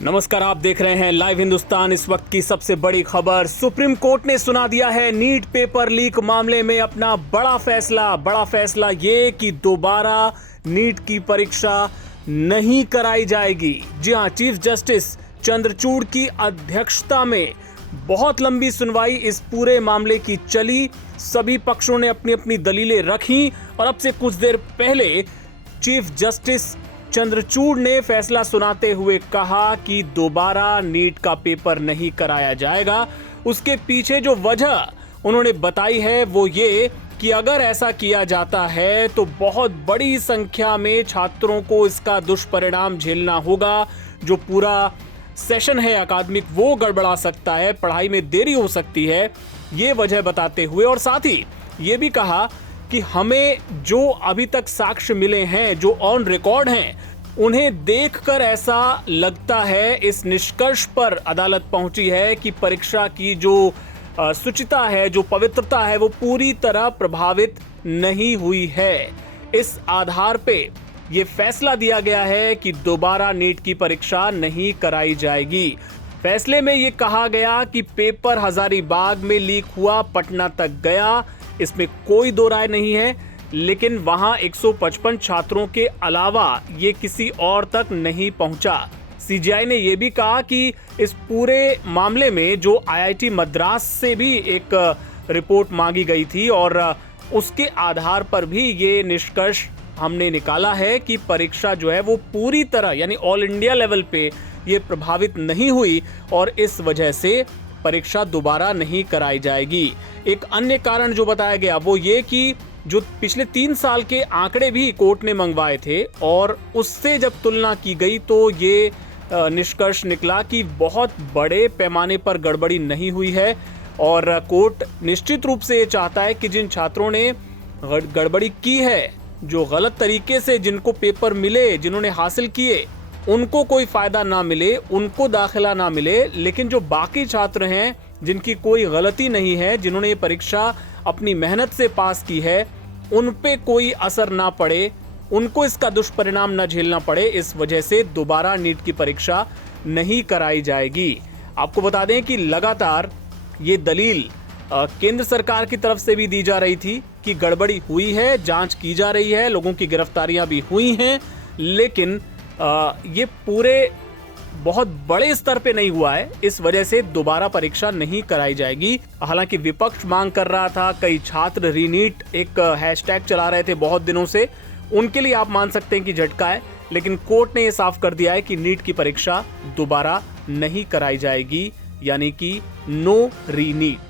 नमस्कार, आप देख रहे हैं लाइव हिंदुस्तान। इस वक्त की सबसे बड़ी खबर, सुप्रीम कोर्ट ने सुना दिया है नीट पेपर लीक मामले में अपना बड़ा फैसला ये कि दोबारा नीट की परीक्षा नहीं कराई जाएगी। जी हां, चीफ जस्टिस चंद्रचूड़ की अध्यक्षता में बहुत लंबी सुनवाई इस पूरे मामले की चली। सभी पक्षों ने अपनी अपनी दलीलें रखी और अब से कुछ देर पहले चीफ जस्टिस चंद्रचूड़ ने फैसला सुनाते हुए कहा कि दोबारा नीट का पेपर नहीं कराया जाएगा। उसके पीछे जो वजह उन्होंने बताई है वो ये कि अगर ऐसा किया जाता है तो बहुत बड़ी संख्या में छात्रों को इसका दुष्परिणाम झेलना होगा। जो पूरा सेशन है अकादमिक वो गड़बड़ा सकता है, पढ़ाई में देरी हो सकती है, ये वजह बताते हुए और साथ ही ये भी कहा कि हमें जो अभी तक साक्ष्य मिले हैं, जो ऑन रिकॉर्ड हैं, उन्हें देखकर ऐसा लगता है, इस निष्कर्ष पर अदालत पहुंची है कि परीक्षा की जो शुचिता है, जो पवित्रता है, वो पूरी तरह प्रभावित नहीं हुई है। इस आधार पे ये फैसला दिया गया है कि दोबारा नीट की परीक्षा नहीं कराई जाएगी। फैसले में ये कहा गया कि पेपर हजारीबाग में लीक हुआ, पटना तक गया, इसमें कोई दो राय नहीं है, लेकिन वहां 155 छात्रों के अलावा ये किसी और तक नहीं पहुंचा। सीजीआई ने यह भी कहा कि इस पूरे मामले में जो आईआईटी मद्रास से भी एक रिपोर्ट मांगी गई थी और उसके आधार पर भी ये निष्कर्ष हमने निकाला है कि परीक्षा जो है वो पूरी तरह यानी ऑल इंडिया लेवल पे ये प्रभावित नहीं हुई और इस वजह से परीक्षा दोबारा नहीं कराई जाएगी। एक अन्य कारण जो बताया गया वो ये कि जो पिछले 3 साल के आंकड़े भी कोर्ट ने मंगवाए थे और उससे जब तुलना की गई तो ये निष्कर्ष निकला कि बहुत बड़े पैमाने पर गड़बड़ी नहीं हुई है और कोर्ट निश्चित रूप से ये चाहता है कि जिन छात्रों ने गड़बड़ी की है, जो गलत तरीके से जिनको पेपर मिले, जिन्होंने हासिल किए, उनको कोई फायदा ना मिले, उनको दाखिला ना मिले, लेकिन जो बाकी छात्र हैं जिनकी कोई गलती नहीं है, जिन्होंने ये परीक्षा अपनी मेहनत से पास की है, उन पे कोई असर ना पड़े, उनको इसका दुष्परिणाम ना झेलना पड़े। इस वजह से दोबारा नीट की परीक्षा नहीं कराई जाएगी। आपको बता दें कि लगातार ये दलील केंद्र सरकार की तरफ से भी दी जा रही थी कि गड़बड़ी हुई है, जांच की जा रही है, लोगों की गिरफ्तारियां भी हुई हैं, लेकिन ये पूरे बहुत बड़े स्तर पे नहीं हुआ है। इस वजह से दोबारा परीक्षा नहीं कराई जाएगी। हालांकि विपक्ष मांग कर रहा था, कई छात्र रीनीट एक हैशटैग चला रहे थे बहुत दिनों से, उनके लिए आप मान सकते हैं कि झटका है, लेकिन कोर्ट ने यह साफ कर दिया है कि नीट की परीक्षा दोबारा नहीं कराई जाएगी, यानी कि नो रीनीट।